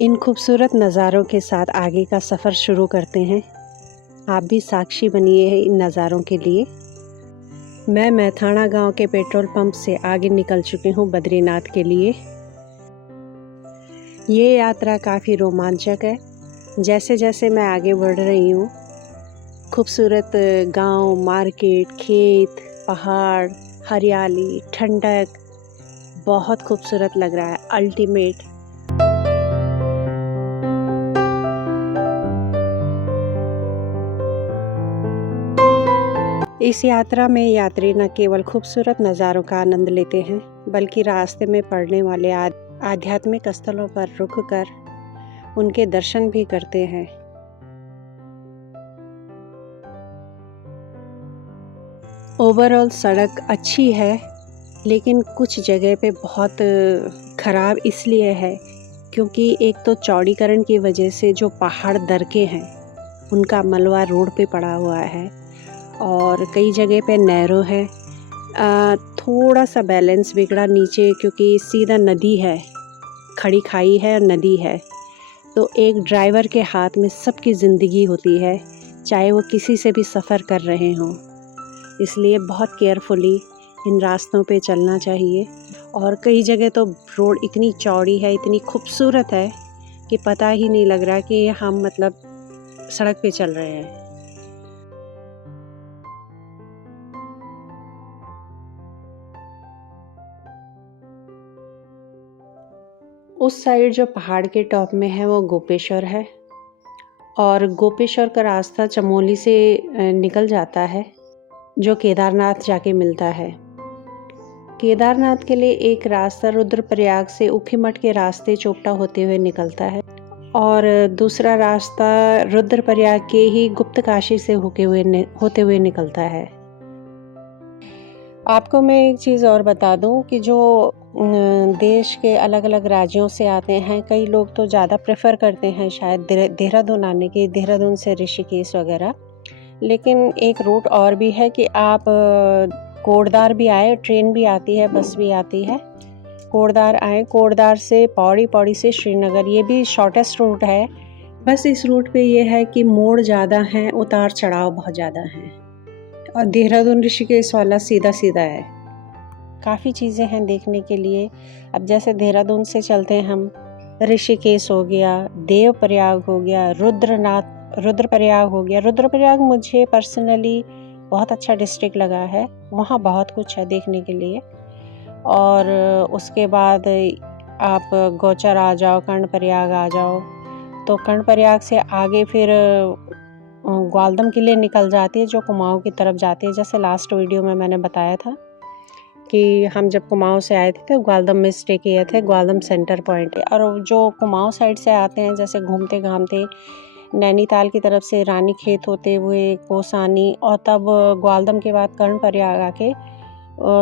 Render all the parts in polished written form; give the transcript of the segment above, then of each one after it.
इन खूबसूरत नज़ारों के साथ आगे का सफ़र शुरू करते हैं। आप भी साक्षी बनिए हैं इन नज़ारों के लिए। मैं मैथाना गांव के पेट्रोल पंप से आगे निकल चुकी हूं बद्रीनाथ के लिए। ये यात्रा काफ़ी रोमांचक है। जैसे जैसे मैं आगे बढ़ रही हूँ, खूबसूरत गांव, मार्केट, खेत, पहाड़, हरियाली, ठंडक बहुत खूबसूरत लग रहा है। अल्टीमेट। इस यात्रा में यात्री न केवल खूबसूरत नज़ारों का आनंद लेते हैं, बल्कि रास्ते में पड़ने वाले आध्यात्मिक स्थलों पर रुककर उनके दर्शन भी करते हैं। ओवरऑल सड़क अच्छी है, लेकिन कुछ जगह पे बहुत ख़राब इसलिए है क्योंकि एक तो चौड़ीकरण की वजह से जो पहाड़ दरके हैं उनका मलबा रोड पे पड़ा हुआ है, और कई जगह पे नैरो है। थोड़ा सा बैलेंस बिगड़ा नीचे, क्योंकि सीधा नदी है, खड़ी खाई है और नदी है। तो एक ड्राइवर के हाथ में सबकी ज़िंदगी होती है, चाहे वो किसी से भी सफ़र कर रहे हों। इसलिए बहुत केयरफुली इन रास्तों पे चलना चाहिए। और कई जगह तो रोड इतनी चौड़ी है, इतनी खूबसूरत है कि पता ही नहीं लग रहा कि हम सड़क पे चल रहे हैं। उस साइड जो पहाड़ के टॉप में है वो गोपेश्वर है, और गोपेश्वर का रास्ता चमोली से निकल जाता है, जो केदारनाथ जाके मिलता है। केदारनाथ के लिए एक रास्ता रुद्रप्रयाग से ऊखीमठ के रास्ते चोपटा होते हुए निकलता है, और दूसरा रास्ता रुद्रप्रयाग के ही गुप्तकाशी से होते हुए निकलता है। आपको मैं एक चीज़ और बता दूं कि जो देश के अलग अलग राज्यों से आते हैं, कई लोग तो ज़्यादा प्रेफर करते हैं शायद देहरादून आने की, देहरादून से ऋषिकेश वगैरह। लेकिन एक रूट और भी है कि आप कोटद्वार भी आए, ट्रेन भी आती है, बस भी आती है। कोटद्वार आए, कोटद्वार से पौड़ी, पौड़ी से श्रीनगर, ये भी शॉर्टेस्ट रूट है। बस इस रूट पे ये है कि मोड़ ज़्यादा हैं, उतार चढ़ाव बहुत ज़्यादा हैं, और देहरादून ऋषिकेश वाला सीधा सीधा है। काफ़ी चीज़ें हैं देखने के लिए। अब जैसे देहरादून से चलते हैं हम, ऋषिकेश हो गया, देवप्रयाग हो गया, रुद्रप्रयाग हो गया। रुद्रप्रयाग मुझे पर्सनली बहुत अच्छा डिस्ट्रिक्ट लगा है, वहाँ बहुत कुछ है देखने के लिए। और उसके बाद आप गौचर आ जाओ, कर्णप्रयाग आ जाओ, तो कर्णप्रयाग से आगे फिर ग्वालदम किले निकल जाती है, जो कुमाऊं की तरफ जाती है। जैसे लास्ट वीडियो में मैंने बताया था कि हम जब कुमाऊं से आए थे तो ग्वालदम में स्टे किए थे, ग्वालदम सेंटर पॉइंट है। और जो कुमाऊं साइड से आते हैं, जैसे घूमते घामते नैनीताल की तरफ से रानीखेत होते हुए कोसानी, और तब ग्वालदम के बाद कर्णप्रयाग आके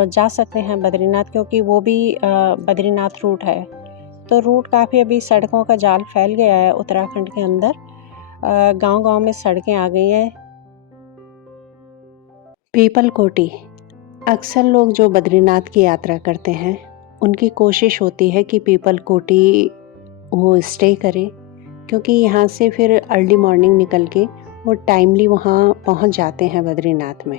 जा सकते हैं बद्रीनाथ, क्योंकि वो भी बद्रीनाथ रूट है। तो रूट काफ़ी, अभी सड़कों का जाल फैल गया है उत्तराखंड के अंदर, गांव-गांव में सड़कें आ गई हैं। पीपल कोटी, अक्सर लोग जो बद्रीनाथ की यात्रा करते हैं उनकी कोशिश होती है कि पीपल कोटी वो स्टे करें, क्योंकि यहाँ से फिर अर्ली मॉर्निंग निकल के वो टाइमली वहाँ पहुँच जाते हैं बद्रीनाथ में।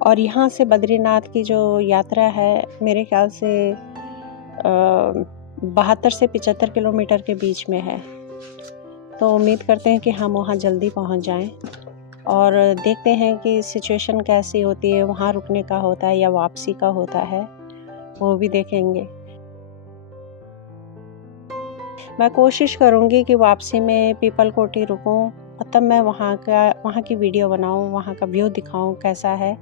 और यहाँ से बद्रीनाथ की जो यात्रा है, मेरे ख्याल से 72 से 75 किलोमीटर के बीच में है। तो उम्मीद करते हैं कि हम वहाँ जल्दी पहुँच जाएं, और देखते हैं कि सिचुएशन कैसी होती है, वहाँ रुकने का होता है या वापसी का होता है, वो भी देखेंगे। मैं कोशिश करूँगी कि वापसी में पीपल कोटी रुकूँ, और तब मैं वहाँ की वीडियो बनाऊँ, वहाँ का व्यू दिखाऊँ कैसा है।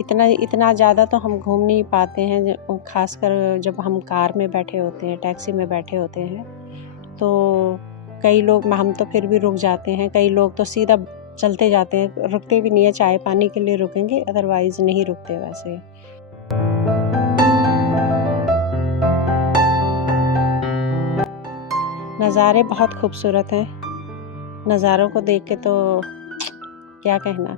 इतना ज़्यादा तो हम घूम नहीं पाते हैं, खासकर जब हम कार में बैठे होते हैं, टैक्सी में बैठे होते हैं। तो कई लोग, हम तो फिर भी रुक जाते हैं, कई लोग तो सीधा चलते जाते हैं, रुकते भी नहीं है। चाय पानी के लिए रुकेंगे, अदरवाइज नहीं रुकते। वैसे नज़ारे बहुत खूबसूरत हैं, नज़ारों को देख के तो क्या कहना।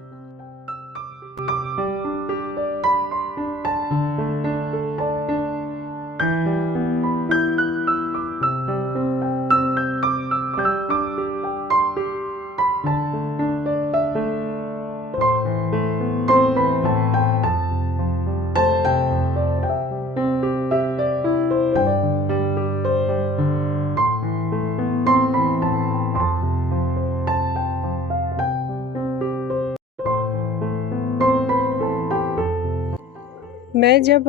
मैं जब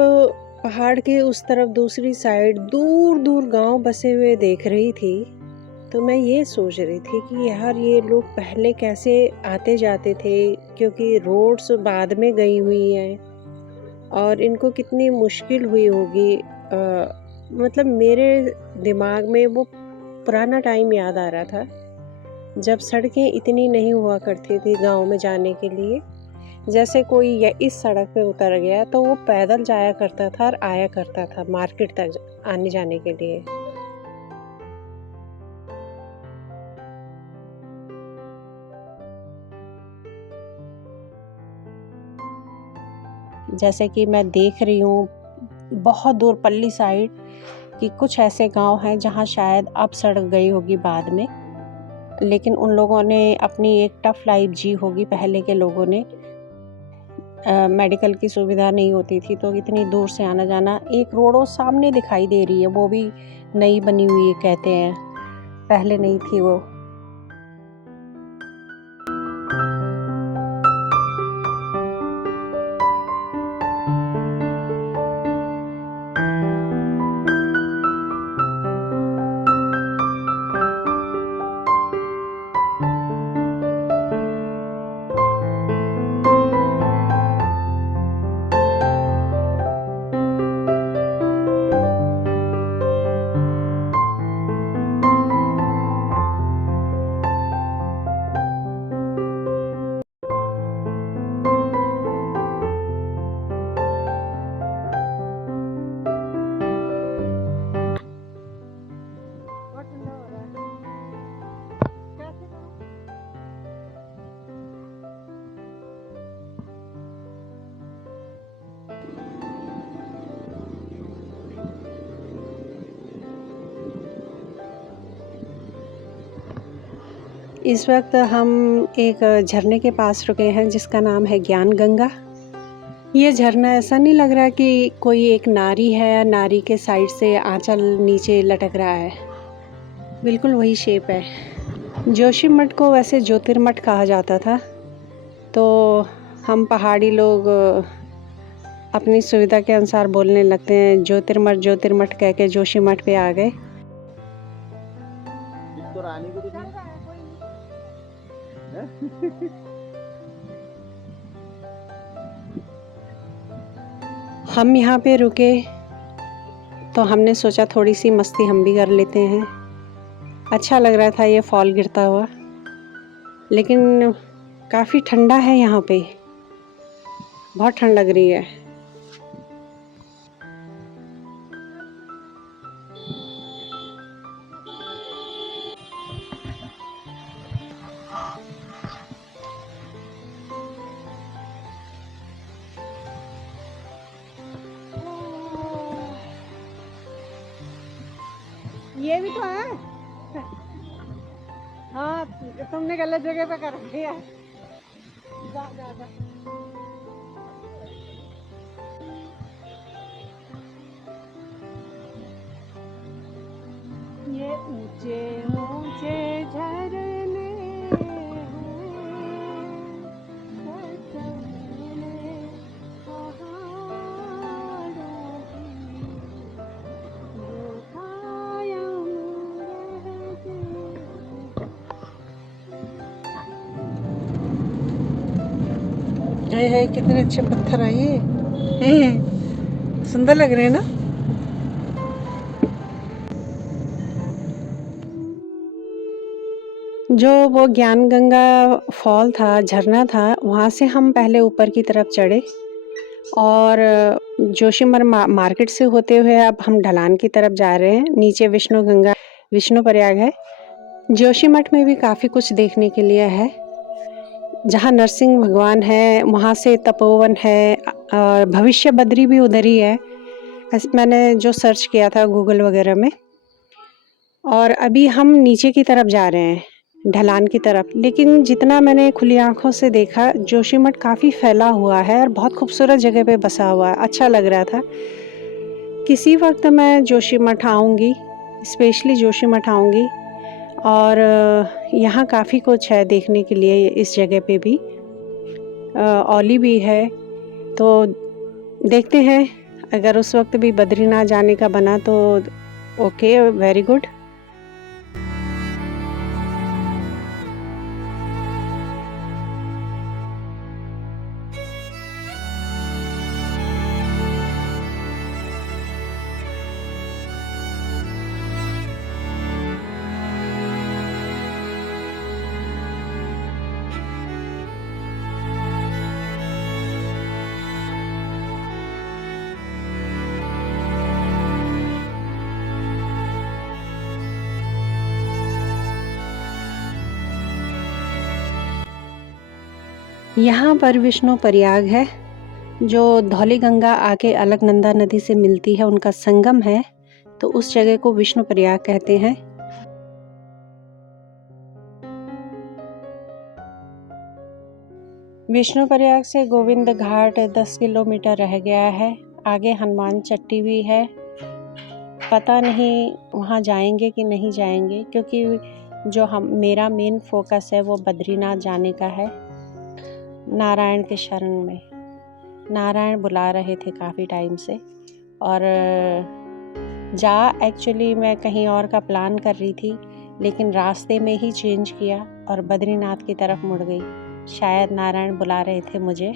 पहाड़ के उस तरफ दूसरी साइड दूर दूर गांव बसे हुए देख रही थी, तो मैं ये सोच रही थी कि यार ये लोग पहले कैसे आते जाते थे, क्योंकि रोड्स बाद में गई हुई हैं और इनको कितनी मुश्किल हुई होगी। मतलब मेरे दिमाग में वो पुराना टाइम याद आ रहा था जब सड़कें इतनी नहीं हुआ करती थी गांव में जाने के लिए। जैसे कोई इस सड़क पे उतर गया तो वो पैदल जाया करता था और आया करता था मार्केट तक आने जाने के लिए। जैसे कि मैं देख रही हूँ बहुत दूर पल्ली साइड कि कुछ ऐसे गांव हैं जहाँ शायद अब सड़क गई होगी बाद में, लेकिन उन लोगों ने अपनी एक टफ लाइफ जी होगी। पहले के लोगों ने मेडिकल की सुविधा नहीं होती थी तो इतनी दूर से आना जाना। एक रोड सामने दिखाई दे रही है, वो भी नई बनी हुई है कहते हैं, पहले नहीं थी वो। इस वक्त हम एक झरने के पास रुके हैं जिसका नाम है ज्ञान गंगा। ये झरना ऐसा नहीं लग रहा कि कोई एक नारी है, नारी के साइड से आंचल नीचे लटक रहा है, बिल्कुल वही शेप है। जोशीमठ को वैसे ज्योतिर्मठ कहा जाता था, तो हम पहाड़ी लोग अपनी सुविधा के अनुसार बोलने लगते हैं ज्योतिर्मठ ज्योतिर्मठ कह के जोशीमठ पे आ गए। हम यहाँ पे रुके तो हमने सोचा थोड़ी सी मस्ती हम भी कर लेते हैं। अच्छा लग रहा था ये फॉल गिरता हुआ, लेकिन काफ़ी ठंडा है यहाँ पे, बहुत ठंड लग रही है। ये भी तो है। हाँ, तुमने गलत जगह पे कर दिया। जा जा जा। ये ऊंचे ऊंचे झरने है कितने अच्छे पत्थर है ये, सुंदर लग रहे हैं ना। जो वो ज्ञान गंगा फॉल था, झरना था, वहाँ से हम पहले ऊपर की तरफ चढ़े और जोशीमठ मार्केट से होते हुए अब हम ढलान की तरफ जा रहे हैं। नीचे विष्णु गंगा, विष्णु प्रयाग है। जोशीमठ में भी काफ़ी कुछ देखने के लिए है। जहाँ नरसिंह भगवान है वहाँ से तपोवन है और भविष्य बद्री भी उधर ही है, मैंने जो सर्च किया था गूगल वगैरह में। और अभी हम नीचे की तरफ जा रहे हैं, ढलान की तरफ। लेकिन जितना मैंने खुली आंखों से देखा, जोशीमठ काफ़ी फैला हुआ है और बहुत खूबसूरत जगह पे बसा हुआ है, अच्छा लग रहा था। किसी वक्त मैं जोशीमठ आऊँगी, स्पेशली जोशीमठ आऊँगी। और यहाँ काफ़ी कुछ है देखने के लिए इस जगह पे भी। औली भी है, तो देखते हैं, अगर उस वक्त भी बद्रीनाथ जाने का बना तो ओके, वेरी गुड। यहाँ पर विष्णु प्रयाग है, जो धौली गंगा आके अलकनंदा नदी से मिलती है, उनका संगम है, तो उस जगह को विष्णु प्रयाग कहते हैं। विष्णु प्रयाग से गोविंद घाट 10 किलोमीटर रह गया है। आगे हनुमान चट्टी भी है। पता नहीं वहाँ जाएंगे कि नहीं जाएंगे, क्योंकि जो मेरा मेन फोकस है वो बद्रीनाथ जाने का है। नारायण के शरण में नारायण बुला रहे थे काफ़ी टाइम से, और एक्चुअली मैं कहीं और का प्लान कर रही थी, लेकिन रास्ते में ही चेंज किया और बद्रीनाथ की तरफ मुड़ गई। शायद नारायण बुला रहे थे मुझे।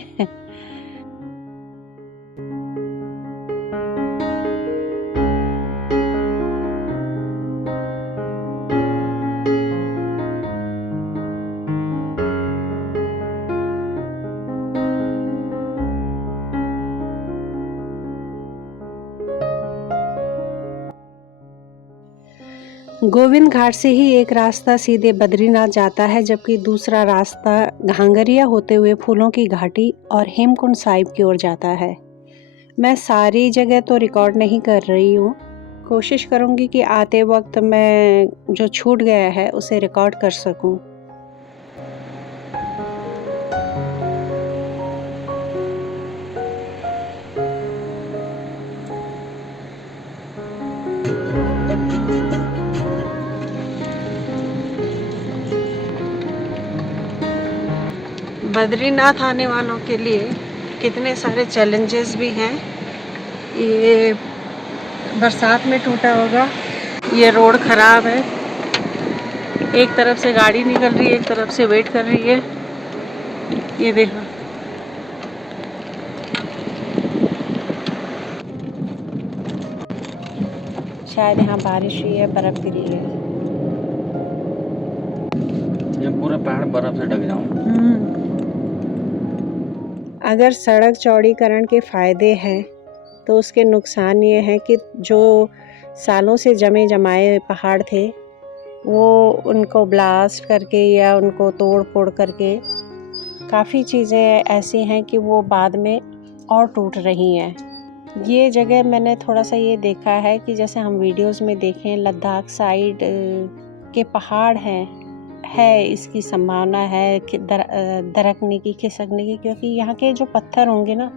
गोविंद घाट से ही एक रास्ता सीधे बद्रीनाथ जाता है, जबकि दूसरा रास्ता घांगरिया होते हुए फूलों की घाटी और हेमकुंड साहिब की ओर जाता है। मैं सारी जगह तो रिकॉर्ड नहीं कर रही हूँ, कोशिश करूँगी कि आते वक्त मैं जो छूट गया है उसे रिकॉर्ड कर सकूँ। बद्रीनाथ आने वालों के लिए कितने सारे चैलेंजेस भी हैं। ये बरसात में टूटा होगा, ये रोड ख़राब है, एक तरफ से गाड़ी निकल रही है, एक तरफ से वेट कर रही है। ये देखो, शायद यहाँ बारिश हुई है, बर्फ़ गिरी है। ये पूरा पहाड़ बर्फ़ से ढक जाऊँ। अगर सड़क चौड़ीकरण के फ़ायदे हैं तो उसके नुकसान ये हैं कि जो सालों से जमे जमाए पहाड़ थे, वो उनको ब्लास्ट करके या उनको तोड़ फोड़ करके काफ़ी चीज़ें ऐसी हैं कि वो बाद में और टूट रही हैं। ये जगह मैंने थोड़ा सा ये देखा है कि जैसे हम वीडियोस में देखें, लद्दाख साइड के पहाड़ है इसकी संभावना है कि दरकने की, खिसकने की, क्योंकि यहाँ के जो पत्थर होंगे ना,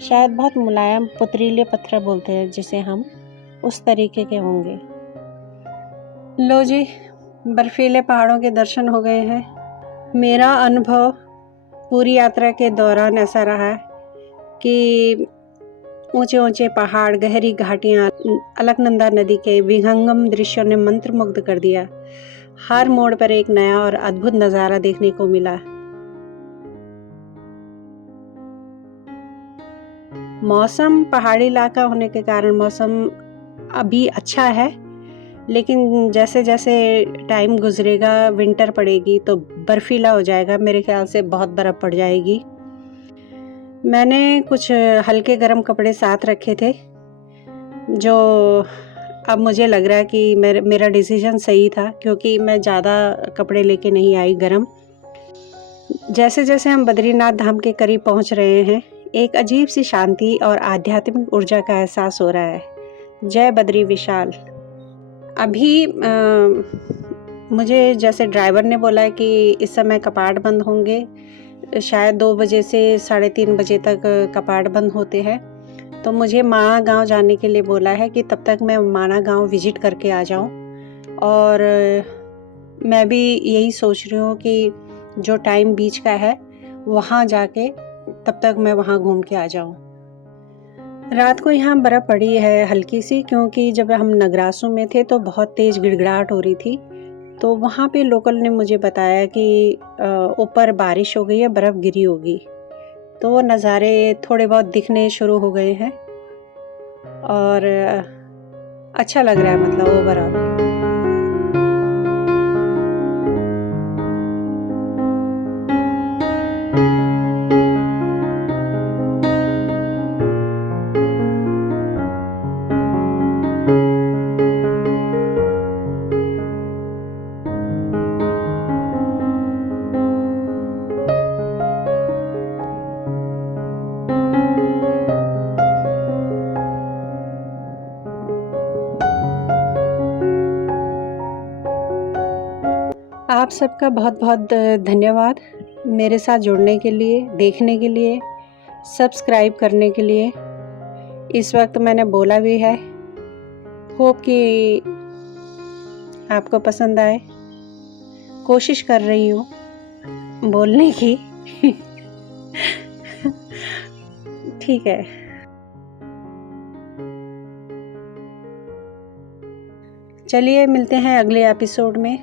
शायद बहुत मुलायम पथरीले पत्थर बोलते हैं जिसे हम, उस तरीके के होंगे। लो जी, बर्फीले पहाड़ों के दर्शन हो गए हैं। मेरा अनुभव पूरी यात्रा के दौरान ऐसा रहा कि ऊंचे ऊंचे पहाड़, गहरी घाटियाँ, अलकनंदा नदी के विहंगम दृश्यों ने मंत्रमुग्ध कर दिया। हर मोड़ पर एक नया और अद्भुत नज़ारा देखने को मिला। मौसम पहाड़ी इलाका होने के कारण मौसम अभी अच्छा है, लेकिन जैसे जैसे टाइम गुजरेगा, विंटर पड़ेगी तो बर्फीला हो जाएगा। मेरे ख्याल से बहुत बर्फ़ पड़ जाएगी। मैंने कुछ हल्के गर्म कपड़े साथ रखे थे, जो अब मुझे लग रहा है कि मेरा डिसीजन सही था, क्योंकि मैं ज़्यादा कपड़े लेके नहीं आई गर्म। जैसे जैसे हम बद्रीनाथ धाम के करीब पहुंच रहे हैं, एक अजीब सी शांति और आध्यात्मिक ऊर्जा का एहसास हो रहा है। जय बद्री विशाल। अभी मुझे जैसे ड्राइवर ने बोला है कि इस समय कपाट बंद होंगे, शायद 2 बजे से 3:30 बजे तक कपाट बंद होते हैं। तो मुझे माना गांव जाने के लिए बोला है कि तब तक मैं माना गांव विज़िट करके आ जाऊं, और मैं भी यही सोच रही हूँ कि जो टाइम बीच का है वहाँ जाके तब तक मैं वहाँ घूम के आ जाऊँ। रात को यहाँ बर्फ़ पड़ी है हल्की सी, क्योंकि जब हम नगरासू में थे तो बहुत तेज़ गिड़गिड़ाहट हो रही थी। तो वहाँ पे लोकल ने मुझे बताया कि ऊपर बारिश हो गई है, बर्फ़ गिरी होगी। तो वो नज़ारे थोड़े बहुत दिखने शुरू हो गए हैं और अच्छा लग रहा है, मतलब ओवरऑल। आप सबका बहुत-बहुत धन्यवाद मेरे साथ जुड़ने के लिए, देखने के लिए, सब्सक्राइब करने के लिए। इस वक्त मैंने बोला भी है, होप कि आपको पसंद आए। कोशिश कर रही हूँ बोलने की। ठीक है। चलिए मिलते हैं अगले एपिसोड में।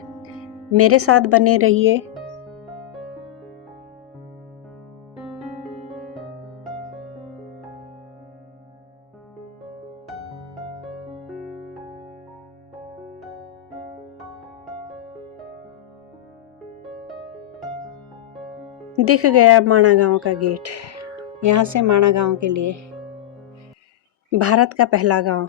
मेरे साथ बने रहिए। दिख गया माणा गांव का गेट। यहाँ से माणा गांव के लिए, भारत का पहला गांव।